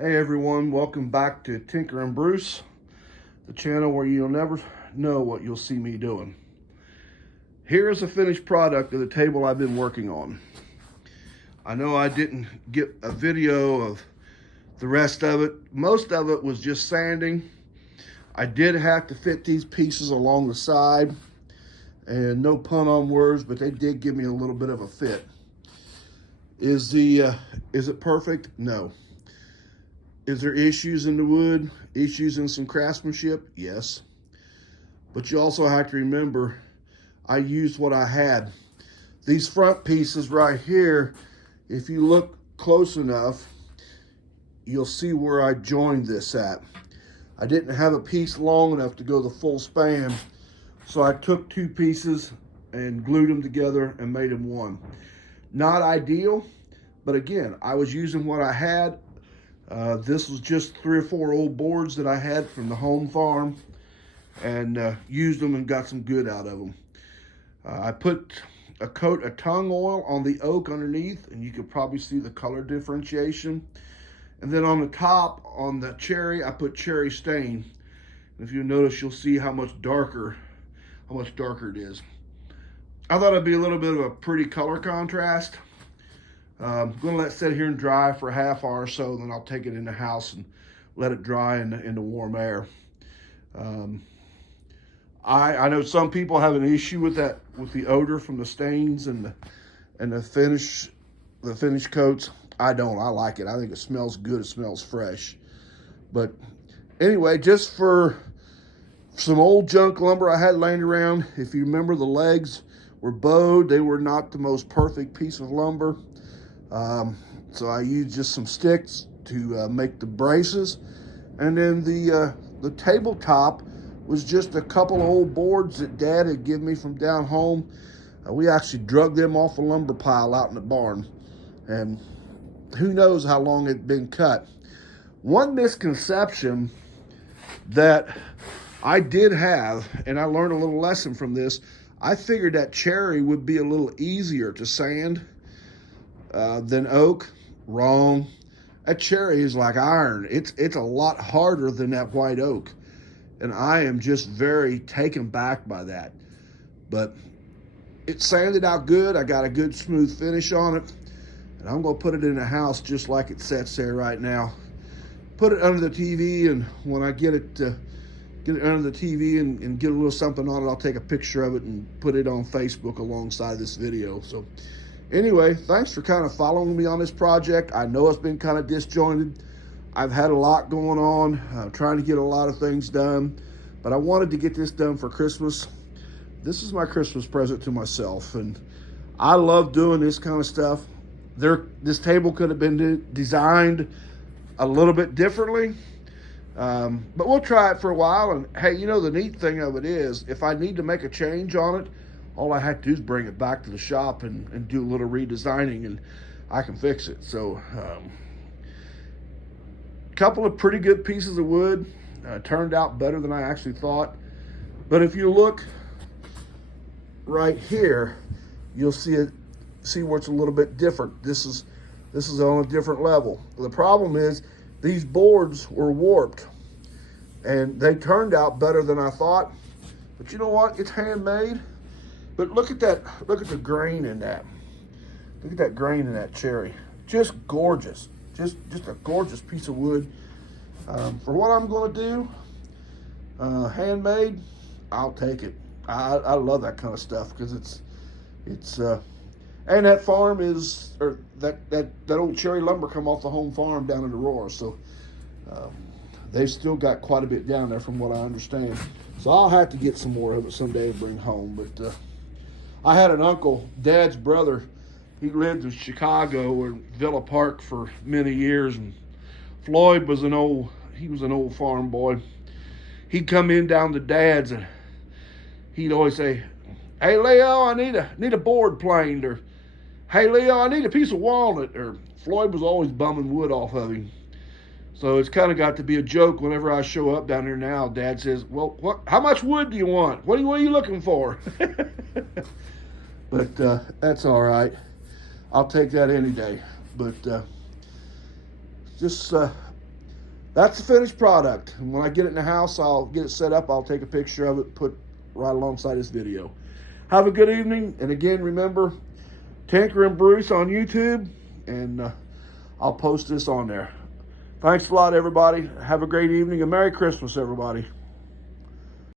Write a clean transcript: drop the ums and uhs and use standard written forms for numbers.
Hey everyone, welcome back to Tinker and Bruce, the channel where you'll never know what you'll see me doing. Here is a finished product of the table I've been working on. I know I didn't get a video of the rest of it. Most of it was just sanding. I did have to fit these pieces along the side, and no pun on words, but they did give me a little bit of a fit. Is it perfect? No. Is there issues in the wood? Issues in some craftsmanship? Yes. But you also have to remember, I used what I had. These front pieces right here, if you look close enough, you'll see where I joined this at. I didn't have a piece long enough to go the full span, so I took two pieces and glued them together and made them one. Not ideal, but again, I was using what I had. This was just 3 or 4 old boards that I had from the home farm, and used them and got some good out of them. I put a coat of tung oil on the oak underneath, and you could probably see the color differentiation. And then on the top, on the cherry, I put cherry stain. And if you notice, you'll see how much darker it is. I thought it'd be a little bit of a pretty color contrast. I'm gonna let it sit here and dry for a half hour or so, then I'll take it in the house and let it dry in the warm air. I know some people have an issue with that, with the odor from the stains and the finish coats. I don't. I like it. I think it smells good. It smells fresh. But anyway, just for some old junk lumber I had laying around. If you remember, the legs were bowed. They were not the most perfect piece of lumber. So I used just some sticks to make the braces. And then the tabletop was just a couple of old boards that Dad had given me from down home. We actually drug them off a lumber pile out in the barn. And who knows how long it'd been cut. One misconception that I did have, and I learned a little lesson from this, I figured that cherry would be a little easier to sand than oak. Wrong. That cherry is like iron. It's a lot harder than that white oak. And I am just very taken back by that. But it sanded out good. I got a good smooth finish on it. And I'm gonna put it in the house just like it sits there right now. Put it under the TV, and when I get it under the TV and get a little something on it, I'll take a picture of it and put it on Facebook alongside this video. So anyway, thanks for kind of following me on this project. I know it's been kind of disjointed. I've had a lot going on, trying to get a lot of things done, but I wanted to get this done for Christmas. This is my Christmas present to myself, and I love doing this kind of stuff. This table could have been designed a little bit differently, but we'll try it for a while. And hey, you know, the neat thing of it is, if I need to make a change on it, all I have to do is bring it back to the shop and do a little redesigning, and I can fix it. So a couple of pretty good pieces of wood, turned out better than I actually thought. But if you look right here, you'll see where it's a little bit different. This is on a different level. The problem is these boards were warped, and they turned out better than I thought. But you know what? It's handmade. But look at that. Look at the grain in that. Look at that grain in that cherry. Just gorgeous. Just a gorgeous piece of wood. For what I'm going to do, handmade, I'll take it. I love that kind of stuff because it's and that farm is, or that old cherry lumber come off the home farm down in Aurora. So they've still got quite a bit down there from what I understand. So I'll have to get some more of it someday to bring home. But I had an uncle, Dad's brother. He lived in Chicago or Villa Park for many years, and Floyd was an old farm boy. He'd come in down to Dad's, and he'd always say, "Hey Leo, I need a board planed," or "Hey Leo, I need a piece of walnut," or Floyd was always bumming wood off of him. So it's kind of got to be a joke whenever I show up down there now. Dad says, "Well, how much wood do you want? What are you looking for?" But that's all right. I'll take that any day. But just that's the finished product. And when I get it in the house, I'll get it set up. I'll take a picture of it, put right alongside this video. Have a good evening. And again, remember, Tinker and Bruce on YouTube. And I'll post this on there. Thanks a lot, everybody. Have a great evening and Merry Christmas, everybody.